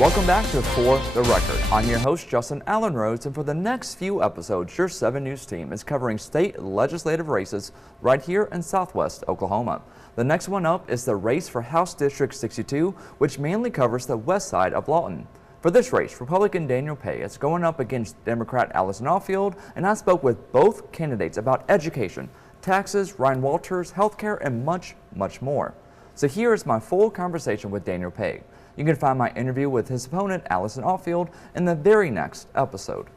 Welcome back to For the Record. I'm your host, Justin Allen Rhodes, and for the next few episodes, your 7 News team is covering state legislative races right here in Southwest Oklahoma. The next one up is the race for House District 62, which mainly covers the west side of Lawton. For this race, Republican Daniel Pae is going up against Democrat Allison Alfield, and I spoke with both candidates about education, taxes, Ryan Walters, healthcare, and much, much more. So here is my full conversation with Daniel Pae. You can find my interview with his opponent, Allison Alfield, in the very next episode.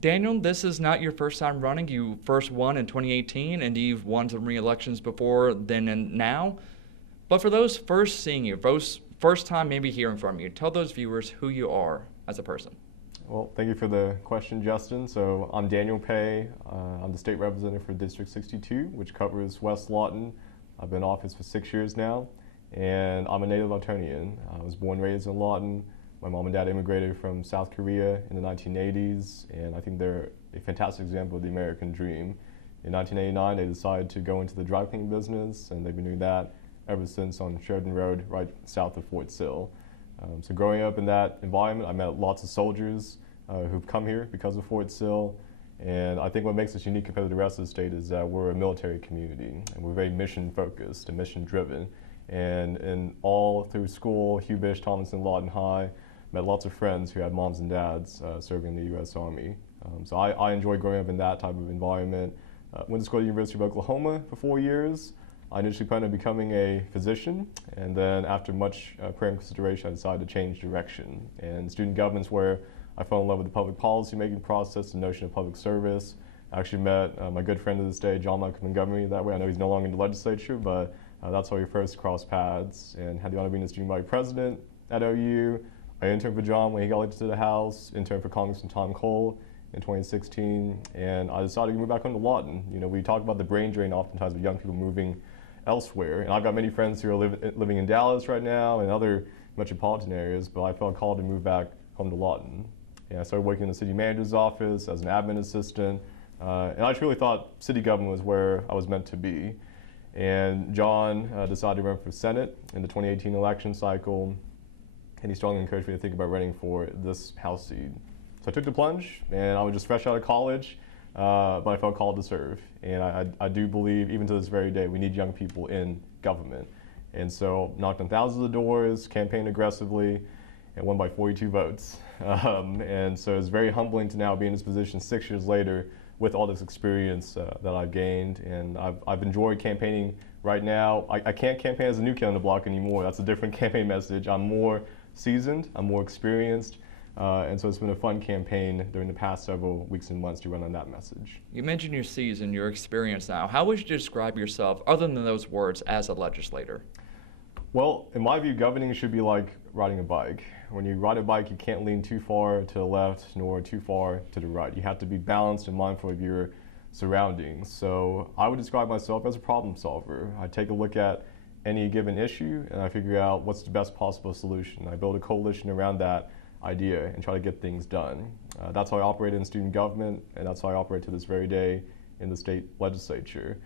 Daniel, this is not your first time running. You first won in 2018, and you've won some re-elections before then and now. But for those first seeing you, first time maybe hearing from you, tell those viewers who you are as a person. Well, thank you for the question, Justin. So I'm Daniel Pae. I'm the state representative for District 62, which covers West Lawton. I've been in office for 6 years now. And I'm a native Lawtonian. I was born and raised in Lawton. My mom and dad immigrated from South Korea in the 1980s, and I think they're a fantastic example of the American dream. In 1989, they decided to go into the dry cleaning business, and they've been doing that ever since on Sheridan Road, right south of Fort Sill. So growing up in that environment, I met lots of soldiers who've come here because of Fort Sill. And I think what makes us unique compared to the rest of the state is that we're a military community, and we're very mission-focused and mission-driven. And all through school, Hugh Bish, Thomason, Lawton High, met lots of friends who had moms and dads serving in the U.S. Army. So I enjoy growing up in that type of environment. Went to school at the University of Oklahoma for 4 years. I initially planned on becoming a physician, and then after much prayer and consideration, I decided to change direction. And student government's where I fell in love with the public policy making process, the notion of public service. I actually met my good friend of this day, John Michael Montgomery, that way. I know he's no longer in the legislature, but that's how we first crossed paths, and had the honor of being the student body president at OU. I interned for John when he got elected to the House, interned for Congressman Tom Cole in 2016, and I decided to move back home to Lawton. You know, we talk about the brain drain oftentimes with young people moving elsewhere, and I've got many friends who are living in Dallas right now and other metropolitan areas, but I felt called to move back home to Lawton. And I started working in the city manager's office as an admin assistant, and I truly thought city government was where I was meant to be. And John decided to run for Senate in the 2018 election cycle, and he strongly encouraged me to think about running for this House seat. So I took the plunge, and I was just fresh out of college, but I felt called to serve. And I do believe, even to this very day, we need young people in government. And so knocked on thousands of doors, campaigned aggressively, and won by 42 votes. And so it's very humbling to now be in this position 6 years later with all this experience that I've gained, and I've enjoyed campaigning right now. I can't campaign as a new kid on the block anymore. That's a different campaign message. I'm more seasoned, I'm more experienced, and so it's been a fun campaign during the past several weeks and months to run on that message. You mentioned your season, your experience now. How would you describe yourself, other than those words, as a legislator? Well, in my view, governing should be like riding a bike. When you ride a bike, you can't lean too far to the left nor too far to the right. You have to be balanced and mindful of your surroundings. So I would describe myself as a problem solver. I take a look at any given issue and I figure out what's the best possible solution. I build a coalition around that idea and try to get things done. That's how I operate in student government, and that's how I operate to this very day in the state legislature.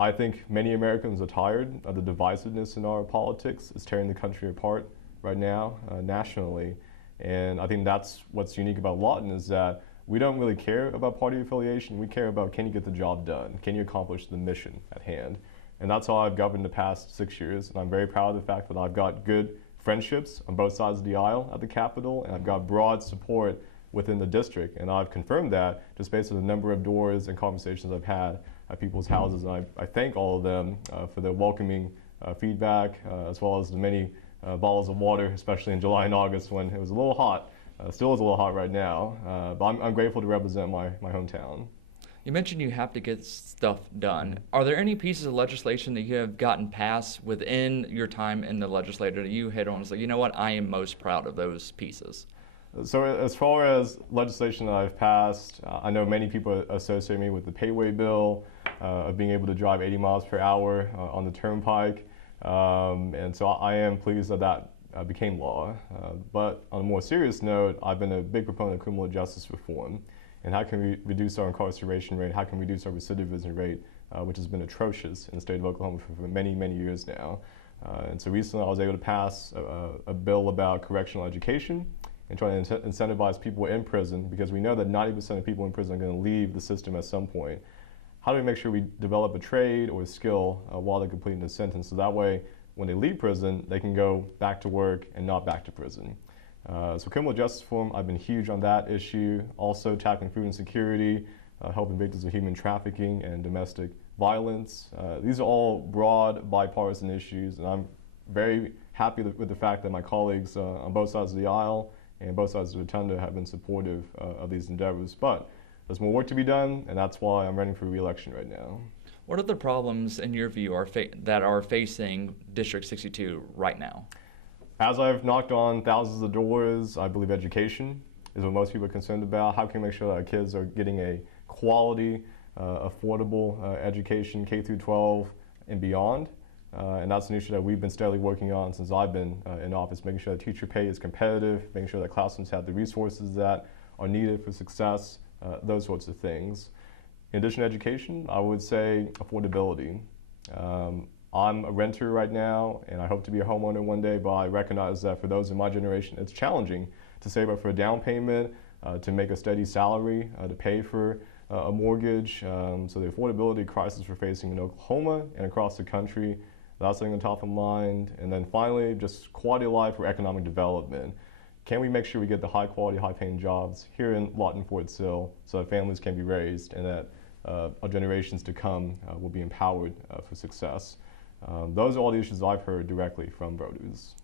I think many Americans are tired of the divisiveness in our politics. It's tearing the country apart right now, nationally. And I think that's what's unique about Lawton, is that we don't really care about party affiliation. We care about, can you get the job done? Can you accomplish the mission at hand? And that's how I've governed the past 6 years. And I'm very proud of the fact that I've got good friendships on both sides of the aisle at the Capitol, and I've got broad support within the district. And I've confirmed that just based on the number of doors and conversations I've had at people's houses. And I thank all of them for their welcoming feedback, as well as the many bottles of water, especially in July and August when it was a little hot. Still is a little hot right now, but I'm grateful to represent my hometown. You mentioned you have to get stuff done. Are there any pieces of legislation that you have gotten passed within your time in the legislature that you hit on and say, you know what, I am most proud of those pieces? So as far as legislation that I've passed, I know many people associate me with the Payway bill, of being able to drive 80 miles per hour on the turnpike. And so I am pleased that that became law. But on a more serious note, I've been a big proponent of criminal justice reform. And how can we reduce our incarceration rate? How can we reduce our recidivism rate, which has been atrocious in the state of Oklahoma for many, many years now? And so recently I was able to pass a bill about correctional education and trying to incentivize people in prison, because we know that 90% of people in prison are going to leave the system at some point. How do we make sure we develop a trade or a skill while they're completing the sentence, so that way when they leave prison, they can go back to work and not back to prison? So criminal justice reform, I've been huge on that issue. Also tackling food insecurity, helping victims of human trafficking and domestic violence. These are all broad bipartisan issues, and I'm very happy with the fact that my colleagues on both sides of the aisle and both sides of the rotunda have been supportive of these endeavors. But there's more work to be done, and that's why I'm running for re-election right now. What are the problems, in your view, that are facing District 62 right now? As I've knocked on thousands of doors, I believe education is what most people are concerned about. How can we make sure that our kids are getting a quality, affordable education, K through 12 and beyond? And that's an issue that we've been steadily working on since I've been in office, making sure that teacher pay is competitive, making sure that classrooms have the resources that are needed for success, those sorts of things. In addition to education, I would say affordability. I'm a renter right now, and I hope to be a homeowner one day, but I recognize that for those in my generation, it's challenging to save up for a down payment, to make a steady salary, to pay for a mortgage. So the affordability crisis we're facing in Oklahoma and across the country, that's something on top of mind. And then finally, just quality of life for economic development. Can we make sure we get the high quality, high paying jobs here in Lawton, Fort Sill, so that families can be raised and that our generations to come will be empowered for success? Those are all the issues I've heard directly from voters.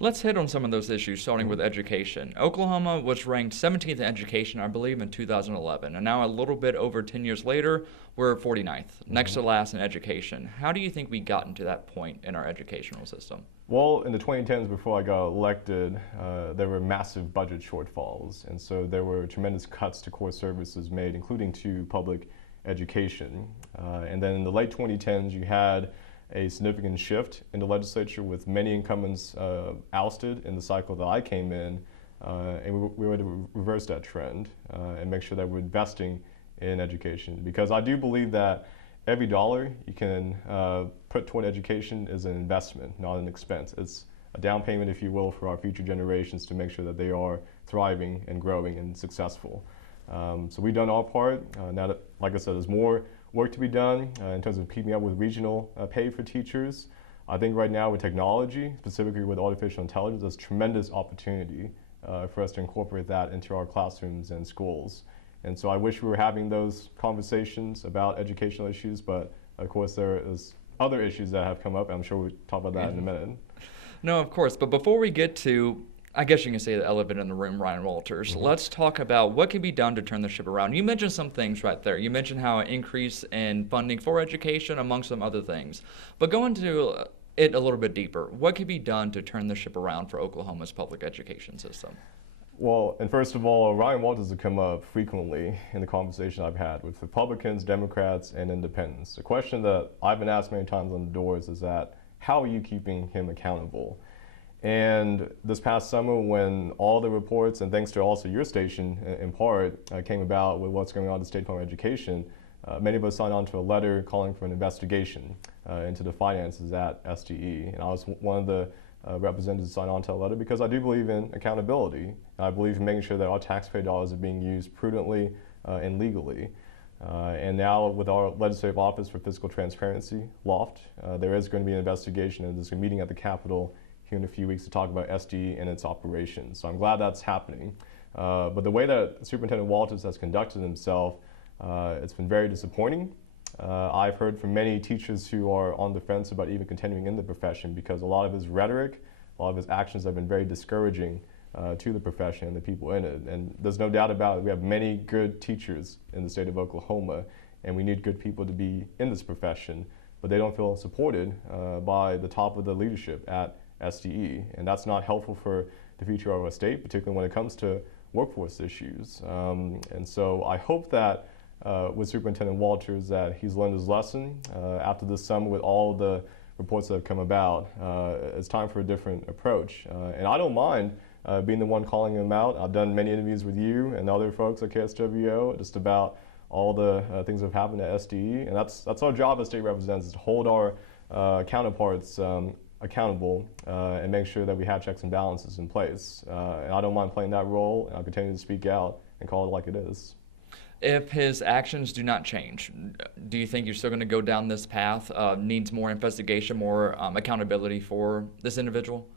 Let's hit on some of those issues, starting with education. Oklahoma was ranked 17th in education, I believe, in 2011. And now a little bit over 10 years later, we're 49th, next to last in education. How do you think we got into that point in our educational system? Well, in the 2010s, before I got elected, there were massive budget shortfalls. And so there were tremendous cuts to core services made, including to public education. And then in the late 2010s, you had a significant shift in the legislature with many incumbents ousted in the cycle that I came in, and we were to reverse that trend and make sure that we're investing in education. Because I do believe that every dollar you can put toward education is an investment, not an expense. It's a down payment, if you will, for our future generations to make sure that they are thriving and growing and successful. So we've done our part. Now that, like I said, there's more work to be done in terms of keeping up with regional pay for teachers. I think right now with technology, specifically with artificial intelligence, there's tremendous opportunity for us to incorporate that into our classrooms and schools. And so I wish we were having those conversations about educational issues, but of course there is other issues that have come up. I'm sure we'll talk about that in a minute. No, of course, but before we get to, I guess you can say, the elephant in the room, Ryan Walters. Let's talk about what can be done to turn the ship around. You mentioned some things right there. You mentioned how an increase in funding for education, among some other things. But go into it a little bit deeper. What can be done to turn the ship around for Oklahoma's public education system? Well, and first of all, Ryan Walters has come up frequently in the conversation I've had with Republicans, Democrats, and independents. The question that I've been asked many times on the doors is that, how are you keeping him accountable? And this past summer, when all the reports, and thanks to also your station in part, came about with what's going on in the State Department of Education, many of us signed on to a letter calling for an investigation into the finances at SDE. And I was one of the representatives to sign on to that letter because I do believe in accountability. And I believe in making sure that our taxpayer dollars are being used prudently and legally. And now with our Legislative Office for Fiscal Transparency, LOFT, there is going to be an investigation, and there's a meeting at the Capitol here in a few weeks to talk about SDE and its operations. So I'm glad that's happening. But the way that Superintendent Walters has conducted himself, it's been very disappointing. I've heard from many teachers who are on the fence about even continuing in the profession because a lot of his rhetoric, a lot of his actions have been very discouraging to the profession and the people in it. And there's no doubt about it, we have many good teachers in the state of Oklahoma, and we need good people to be in this profession, but they don't feel supported by the top of the leadership at SDE, and that's not helpful for the future of our state, particularly when it comes to workforce issues. And so I hope that with Superintendent Walters that he's learned his lesson. After this summer, with all the reports that have come about, it's time for a different approach. And I don't mind being the one calling him out. I've done many interviews with you and other folks at KSWO just about all the things that have happened at SDE, and that's our job as state representatives, to hold our counterparts accountable and make sure that we have checks and balances in place. And I don't mind playing that role, and I'll continue to speak out and call it like it is. If his actions do not change, do you think you're still going to go down this path? Needs more investigation, more accountability for this individual?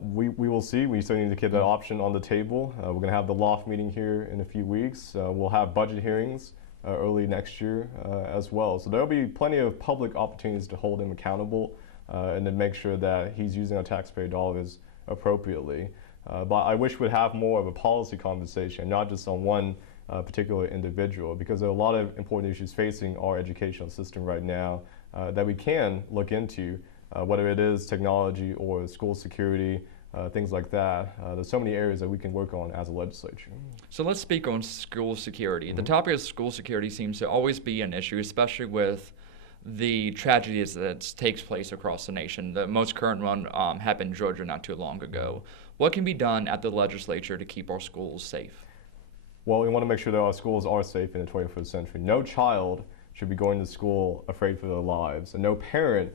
We will see. We still need to keep that option on the table. We're going to have the loft meeting here in a few weeks. We'll have budget hearings early next year as well. So there will be plenty of public opportunities to hold him accountable and to make sure that he's using our taxpayer dollars appropriately. But I wish we'd have more of a policy conversation, not just on one particular individual, because there are a lot of important issues facing our educational system right now that we can look into, whether it is technology or school security, things like that. There's so many areas that we can work on as a legislature. So let's speak on school security. The topic of school security seems to always be an issue, especially with the tragedies that takes place across the nation. The most current one happened in Georgia not too long ago. What can be done at the legislature to keep our schools safe? Well, we want to make sure that our schools are safe in the 21st century. No child should be going to school afraid for their lives, and no parent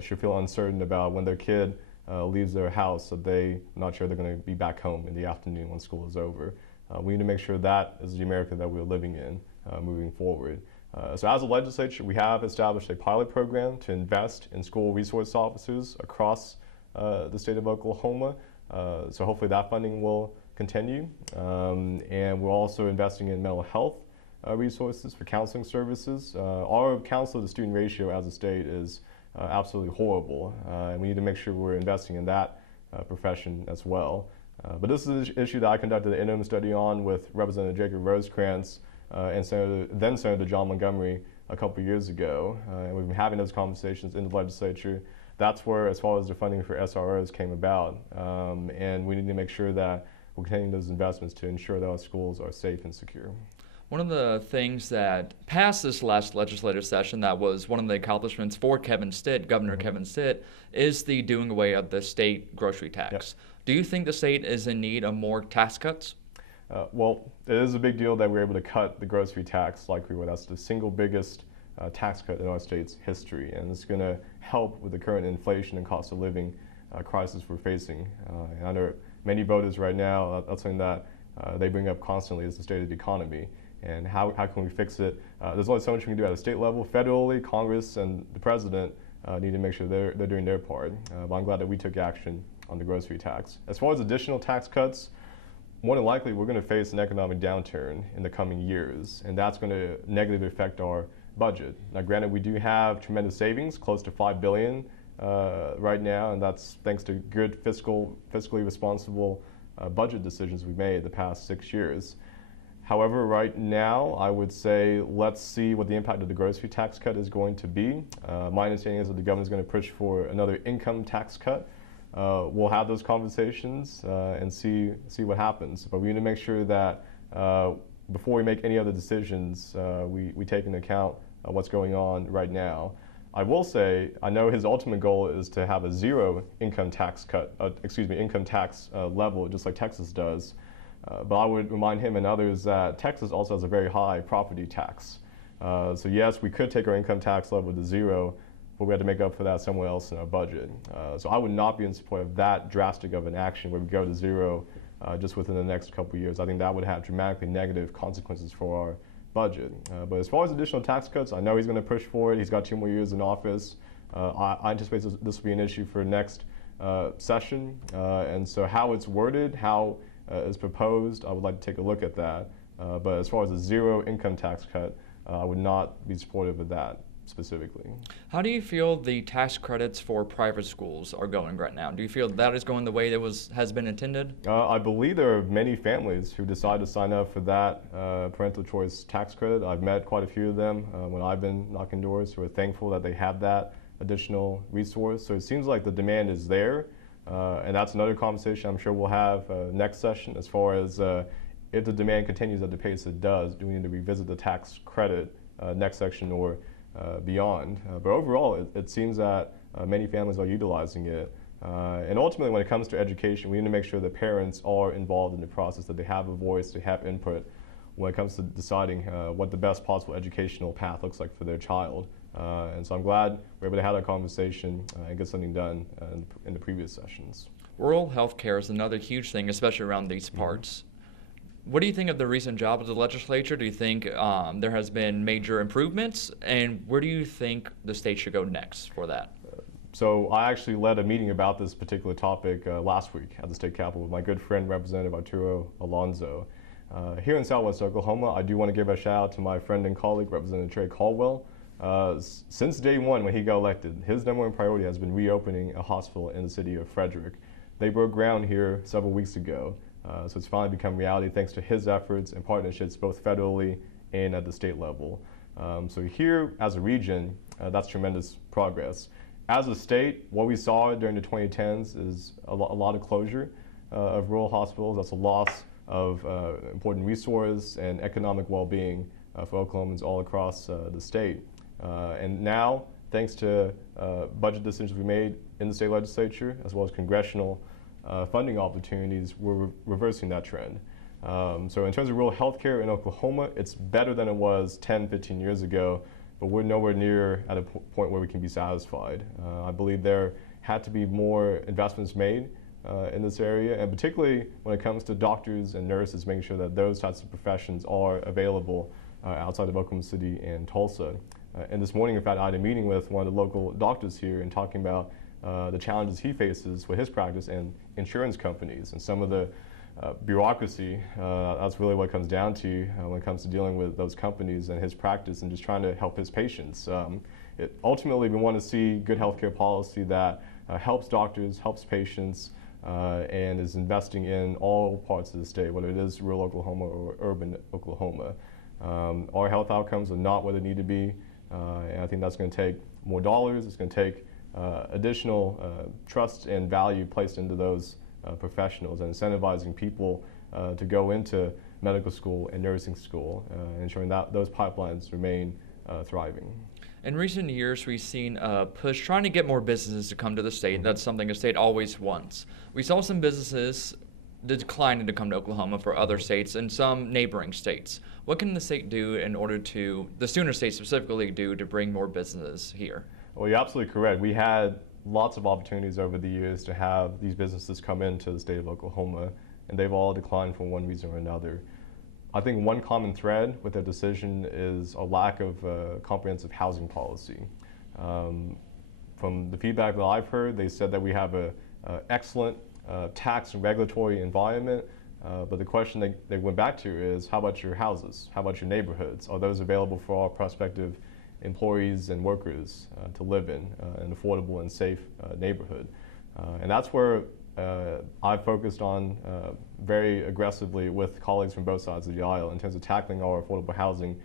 should feel uncertain about when their kid leaves their house, so they're not sure they're going to be back home in the afternoon when school is over. We need to make sure that is the America that we're living in moving forward. So as a legislature, we have established a pilot program to invest in school resource officers across the state of Oklahoma. So hopefully that funding will continue. And we're also investing in mental health resources for counseling services. Our counsel to student ratio as a state is absolutely horrible, and we need to make sure we're investing in that profession as well. But this is an issue that I conducted an interim study on with Representative Jacob Rosecrans and then Senator John Montgomery a couple years ago. And we've been having those conversations in the legislature. That's where, as far as the funding for SROs came about. And we need to make sure that we're continuing those investments to ensure that our schools are safe and secure. One of the things that passed this last legislative session that was one of the accomplishments for Kevin Stitt, Governor Kevin Stitt, is the doing away of the state grocery tax. Yep. Do you think the state is in need of more tax cuts? Well, it is a big deal that we're able to cut the grocery tax like we were. That's the single biggest tax cut in our state's history, and it's going to help with the current inflation and cost of living crisis we're facing. And I know many voters right now, that's something that they bring up constantly, is the state of the economy. And how can we fix it? There's only so much we can do at a state level. Federally, Congress and the President need to make sure they're doing their part. But I'm glad that we took action on the grocery tax. As far as additional tax cuts, more than likely we're going to face an economic downturn in the coming years, and that's going to negatively affect our budget. Now granted, we do have tremendous savings, close to $5 billion right now, and that's thanks to good fiscally responsible budget decisions we've made the past 6 years. However, right now, I would say let's see what the impact of the grocery tax cut is going to be. My understanding is that the government is going to push for another income tax cut. We'll have those conversations and see what happens. But we need to make sure that before we make any other decisions, we take into account what's going on right now. I will say, I know his ultimate goal is to have a zero income tax level, just like Texas does. But I would remind him and others that Texas also has a very high property tax. So yes, we could take our income tax level to zero, but we have to make up for that somewhere else in our budget. So I would not be in support of that drastic of an action where we go to zero just within the next couple of years. I think that would have dramatically negative consequences for our budget. But as far as additional tax cuts, I know he's going to push for it. He's got 2 more years in office. I anticipate this will be an issue for next session. And so how it's worded, how is proposed, I would like to take a look at that. But as far as a zero income tax cut, I would not be supportive of that specifically. How do you feel the tax credits for private schools are going right now? Do you feel that is going the way that has been intended? I believe there are many families who decide to sign up for that parental choice tax credit. I've met quite a few of them when I've been knocking doors who are thankful that they have that additional resource. So it seems like the demand is there. And that's another conversation I'm sure we'll have next session as far as if the demand continues at the pace it does, do we need to revisit the tax credit next section or beyond. But overall, it seems that many families are utilizing it. And ultimately, when it comes to education, we need to make sure that parents are involved in the process, that they have a voice, they have input when it comes to deciding what the best possible educational path looks like for their child And so I'm glad we're able to have that conversation and get something done in the previous sessions. Rural healthcare is another huge thing, especially around these parts. What do you think of the recent job of the legislature? Do you think there has been major improvements? And where do you think the state should go next for that? So I actually led a meeting about this particular topic last week at the state capitol with my good friend, Representative Arturo Alonso. Here in Southwest Oklahoma, I do want to give a shout out to my friend and colleague, Representative Trey Caldwell. Since day one when he got elected, his number one priority has been reopening a hospital in the city of Frederick. They broke ground here several weeks ago, so it's finally become reality thanks to his efforts and partnerships both federally and at the state level. So here as a region, that's tremendous progress. As a state, what we saw during the 2010s is a lot of closure of rural hospitals. That's a loss of important resource and economic well-being for Oklahomans all across the state. And now, thanks to budget decisions we made in the state legislature, as well as congressional funding opportunities, we're reversing that trend. So in terms of rural healthcare in Oklahoma, it's better than it was 10, 15 years ago, but we're nowhere near at a point where we can be satisfied. I believe there had to be more investments made in this area, and particularly when it comes to doctors and nurses, making sure that those types of professions are available outside of Oklahoma City and Tulsa. And this morning, in fact, I had a meeting with one of the local doctors here and talking about the challenges he faces with his practice and insurance companies and some of the bureaucracy. That's really what it comes down to when it comes to dealing with those companies and his practice and just trying to help his patients. Ultimately, we want to see good healthcare policy that helps doctors, helps patients, and is investing in all parts of the state, whether it is rural Oklahoma or urban Oklahoma. Our health outcomes are not where they need to be, and I think that's going to take more dollars. It's going to take additional trust and value placed into those professionals and incentivizing people to go into medical school and nursing school, ensuring that those pipelines remain thriving. In recent years, we've seen a push trying to get more businesses to come to the state. That's something the state always wants. We saw some businesses declining to come to Oklahoma for other states and some neighboring states. What can the state do in order to, the Sooner State specifically, do to bring more businesses here? Well, you're absolutely correct. We had lots of opportunities over the years to have these businesses come into the state of Oklahoma, and they've all declined for one reason or another. I think one common thread with their decision is a lack of comprehensive housing policy. From the feedback that I've heard, they said that we have an excellent tax and regulatory environment, but the question they went back to is, how about your houses? How about your neighborhoods? Are those available for our prospective employees and workers to live in an affordable and safe neighborhood? And that's where I've focused on very aggressively with colleagues from both sides of the aisle in terms of tackling our affordable housing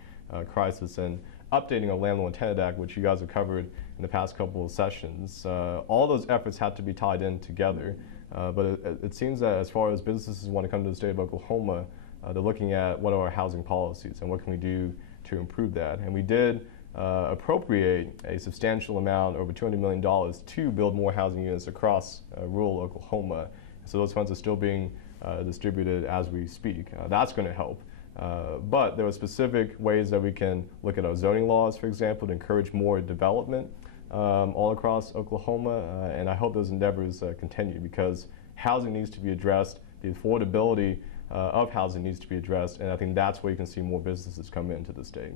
crisis and updating our Landlord Tenant Act, which you guys have covered in the past couple of sessions. All those efforts have to be tied in together, but it seems that as far as businesses want to come to the state of Oklahoma, they're looking at what are our housing policies and what can we do to improve that. And we did appropriate a substantial amount, over $200 million, to build more housing units across rural Oklahoma. So those funds are still being distributed as we speak. That's going to help. But there are specific ways that we can look at our zoning laws, for example, to encourage more development all across Oklahoma. And I hope those endeavors continue, because housing needs to be addressed. The affordability of housing needs to be addressed. And I think that's where you can see more businesses come into the state.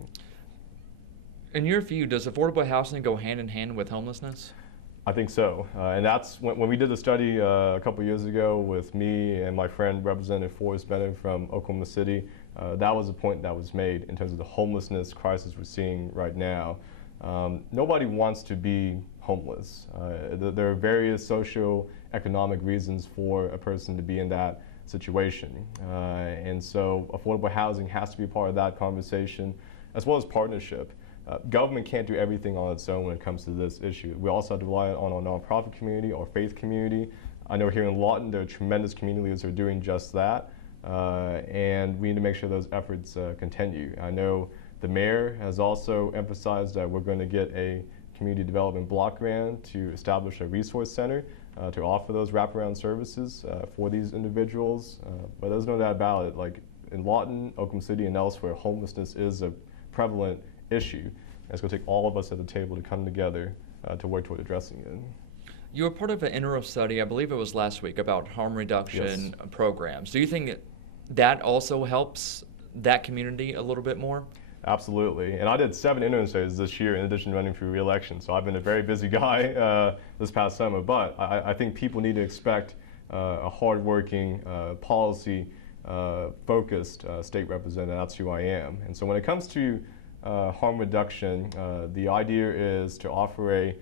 In your view, does affordable housing go hand in hand with homelessness? I think so. And that's when we did the study a couple years ago with me and my friend Representative Forrest Bennett from Oklahoma City. That was a point that was made in terms of the homelessness crisis we're seeing right now. Nobody wants to be homeless. There are various socio-economic reasons for a person to be in that situation. And so affordable housing has to be part of that conversation, as well as partnership. Government can't do everything on its own when it comes to this issue. We also have to rely on our nonprofit community, our faith community. I know here in Lawton there are tremendous community leaders who are doing just that, and we need to make sure those efforts continue. I know the mayor has also emphasized that we're going to get a community development block grant to establish a resource center to offer those wraparound services for these individuals. But there's no doubt about it, like in Lawton, Oklahoma City, and elsewhere, homelessness is a prevalent issue. And it's going to take all of us at the table to come together to work toward addressing it. You were part of an interim study, I believe it was last week, about harm reduction programs. Do you think that also helps that community a little bit more? Absolutely. And I did 7 interim studies this year in addition to running for re-election. So I've been a very busy guy this past summer. But I think people need to expect a hardworking, policy-focused state representative. That's who I am. And so when it comes to harm reduction, the idea is to offer a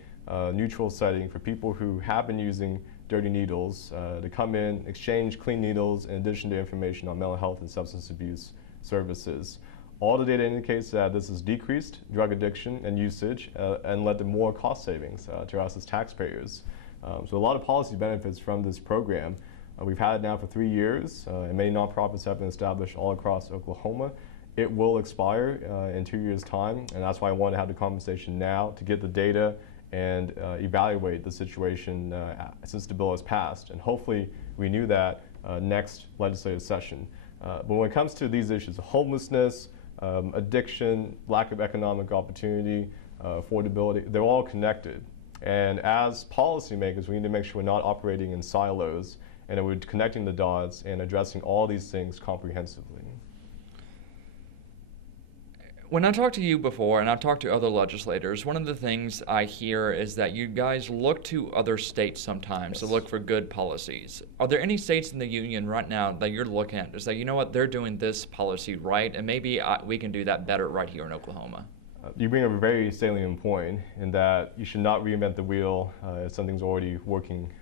neutral setting for people who have been using dirty needles to come in, exchange clean needles in addition to information on mental health and substance abuse services. All the data indicates that this has decreased drug addiction and usage and led to more cost savings to us as taxpayers. So a lot of policy benefits from this program. We've had it now for 3 years, and many nonprofits have been established all across Oklahoma. It will expire in 2 years' time, and that's why I want to have the conversation now to get the data and evaluate the situation since the bill has passed, and hopefully renew that next legislative session. But when it comes to these issues, homelessness, addiction, lack of economic opportunity, affordability, they're all connected. And as policymakers, we need to make sure we're not operating in silos and that we're connecting the dots and addressing all these things comprehensively. When I talked to you before, and I've talked to other legislators, one of the things I hear is that you guys look to other states sometimes to look for good policies. Are there any states in the union right now that you're looking at to say, you know what, they're doing this policy right, and maybe we can do that better right here in Oklahoma? You bring up a very salient point in that you should not reinvent the wheel if something's already working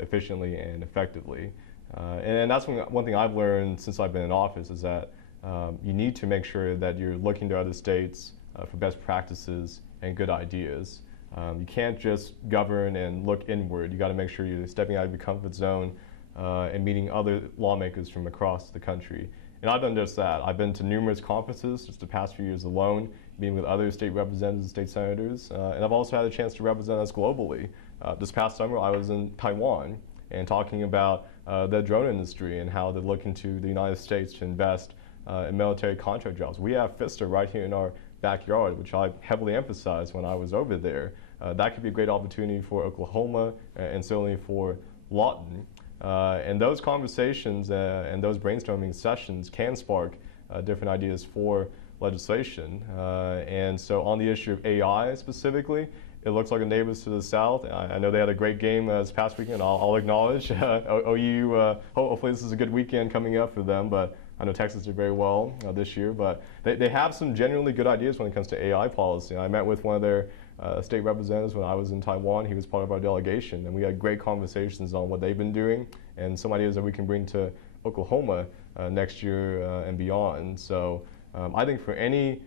efficiently and effectively. And that's one thing I've learned since I've been in office is that you need to make sure that you're looking to other states for best practices and good ideas. You can't just govern and look inward. You got to make sure you're stepping out of your comfort zone and meeting other lawmakers from across the country. And I've done just that. I've been to numerous conferences just the past few years alone, meeting with other state representatives and state senators. And I've also had a chance to represent us globally. This past summer, I was in Taiwan and talking about the drone industry and how they're looking to the United States to invest in military contract jobs. We have FISTA right here in our backyard, which I heavily emphasized when I was over there. That could be a great opportunity for Oklahoma and certainly for Lawton. And those conversations and those brainstorming sessions can spark different ideas for legislation. And so on the issue of AI specifically, it looks like the neighbors to the south. I know they had a great game this past weekend. I'll acknowledge. OU, hopefully this is a good weekend coming up for them, but I know Texas did very well this year, but they have some genuinely good ideas when it comes to AI policy. I met with one of their state representatives when I was in Taiwan. He was part of our delegation, and we had great conversations on what they've been doing and some ideas that we can bring to Oklahoma next year and beyond. So I think for any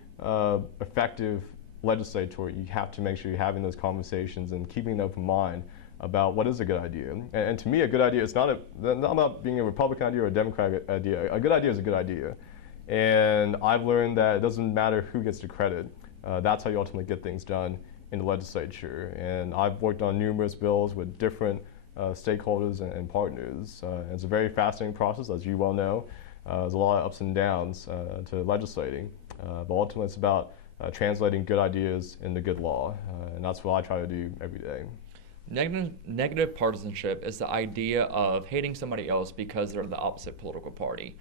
effective legislator, you have to make sure you're having those conversations and keeping an open mind about what is a good idea. And to me, a good idea is not about being a Republican idea or a Democratic idea. A good idea is a good idea. And I've learned that it doesn't matter who gets the credit. That's how you ultimately get things done in the legislature. And I've worked on numerous bills with different stakeholders and partners. It's a very fascinating process, as you well know. There's a lot of ups and downs to legislating. But ultimately, it's about translating good ideas into good law. And that's what I try to do every day. Negative partisanship is the idea of hating somebody else because they're the opposite political party.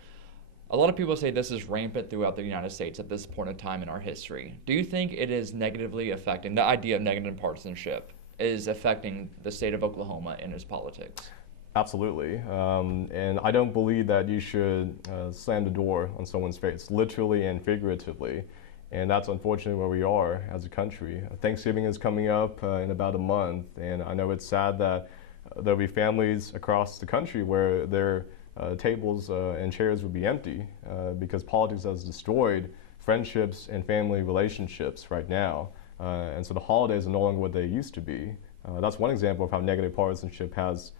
A lot of people say this is rampant throughout the United States at this point in time in our history. Do you think it is negatively affecting, the idea of negative partisanship is affecting the state of Oklahoma and its politics? Absolutely. And I don't believe that you should slam the door on someone's face, literally and figuratively. And that's unfortunately where we are as a country. Thanksgiving is coming up in about a month, and I know it's sad that there'll be families across the country where their tables and chairs will be empty because politics has destroyed friendships and family relationships right now. And so the holidays are no longer what they used to be. That's one example of how negative partisanship has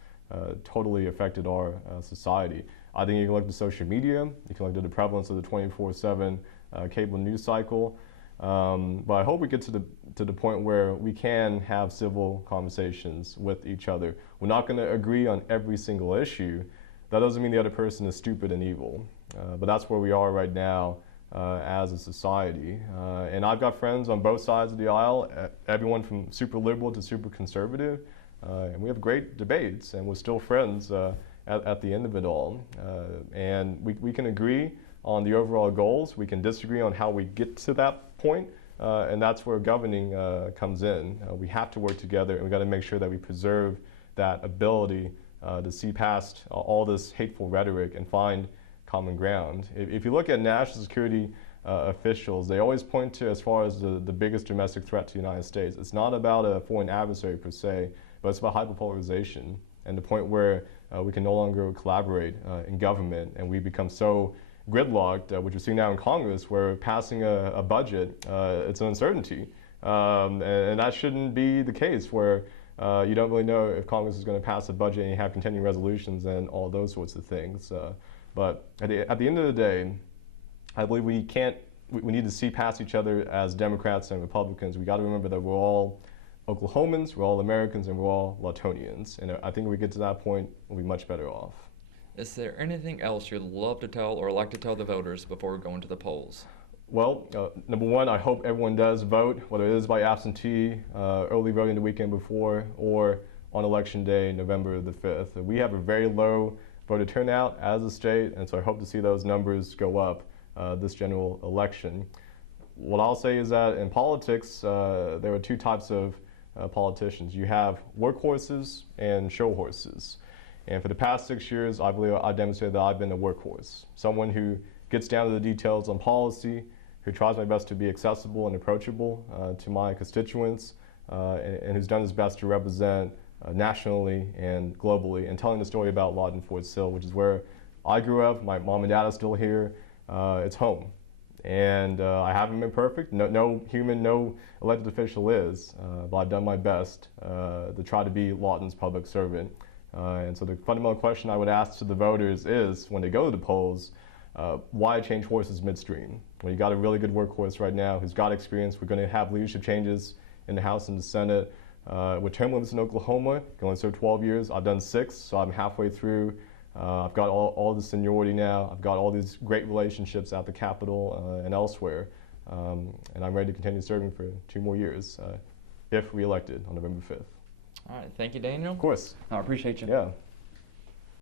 totally affected our society. I think you can look at social media, you can look at the prevalence of the 24/7 cable news cycle. But I hope we get to the point where we can have civil conversations with each other. We're not going to agree on every single issue. That doesn't mean the other person is stupid and evil. But that's where we are right now as a society. And I've got friends on both sides of the aisle, everyone from super liberal to super conservative, and we have great debates, and we're still friends at the end of it all. And we can agree on the overall goals, we can disagree on how we get to that point, and that's where governing comes in. We have to work together, and we've got to make sure that we preserve that ability to see past all this hateful rhetoric and find common ground. If you look at national security officials, they always point to, as far as the biggest domestic threat to the United States, it's not about a foreign adversary per se, but it's about hyperpolarization and the point where we can no longer collaborate in government, and we become so gridlocked, which we're seeing now in Congress, where passing a budget, it's an uncertainty. And that shouldn't be the case, where you don't really know if Congress is going to pass a budget and you have continuing resolutions and all those sorts of things. But at the end of the day, I believe we need to see past each other as Democrats and Republicans. We got to remember that we're all Oklahomans, we're all Americans, and we're all Latonians. And I think if we get to that point, we'll be much better off. Is there anything else you'd love to tell or like to tell the voters before going to the polls? Well, number one, I hope everyone does vote, whether it is by absentee, early voting the weekend before, or on Election Day, November the 5th. We have a very low voter turnout as a state, and so I hope to see those numbers go up this general election. What I'll say is that in politics, there are two types of politicians. You have workhorses and show horses. And for the past 6 years, I believe I demonstrated that I've been a workhorse, someone who gets down to the details on policy, who tries my best to be accessible and approachable to my constituents, and who's done his best to represent nationally and globally, and telling the story about Lawton Fort Sill, which is where I grew up. My mom and dad are still here. It's home. And I haven't been perfect. No human, no elected official is, but I've done my best to try to be Lawton's public servant. And so the fundamental question I would ask to the voters is, when they go to the polls, why change horses midstream? Well, you got a really good workhorse right now who's got experience. We're going to have leadership changes in the House and the Senate. With term limits in Oklahoma, can only serve 12 years. I've done 6, so I'm halfway through. I've got all the seniority now. I've got all these great relationships at the Capitol and elsewhere. And I'm ready to continue serving for 2 more years if reelected on November 5th. All right, thank you, Daniel. Of course. I appreciate you. Yeah.